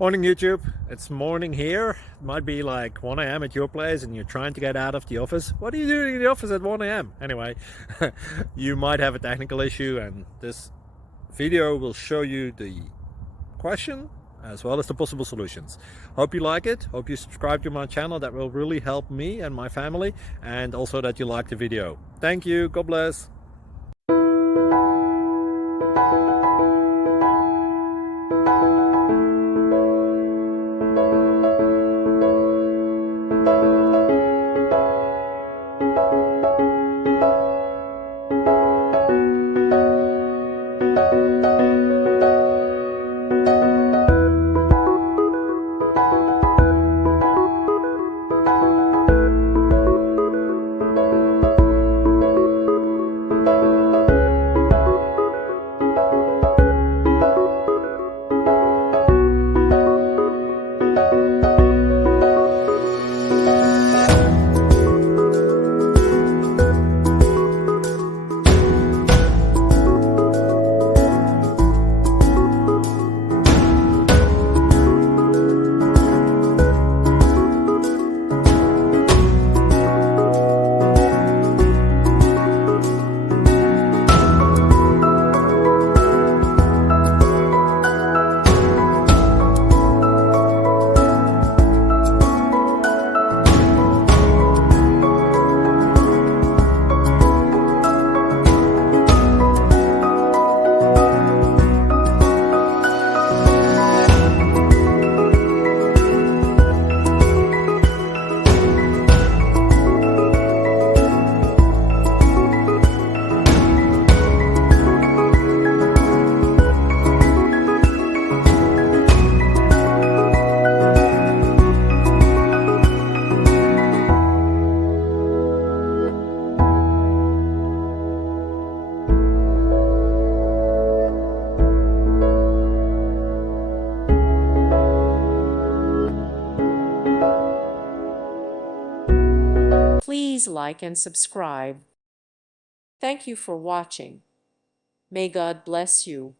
Morning YouTube, it's morning here. It might be like 1 a.m. at your place and you're trying to get out of the office. What are you doing in the office at 1 a.m.? Anyway, you might have a technical issue and this video will show you the question as well as the possible solutions. Hope you like it, hope you subscribe to my channel. That will really help me and my family, and also that you like the video. Thank you, God bless. Please like and subscribe. Thank you for watching. May God bless you.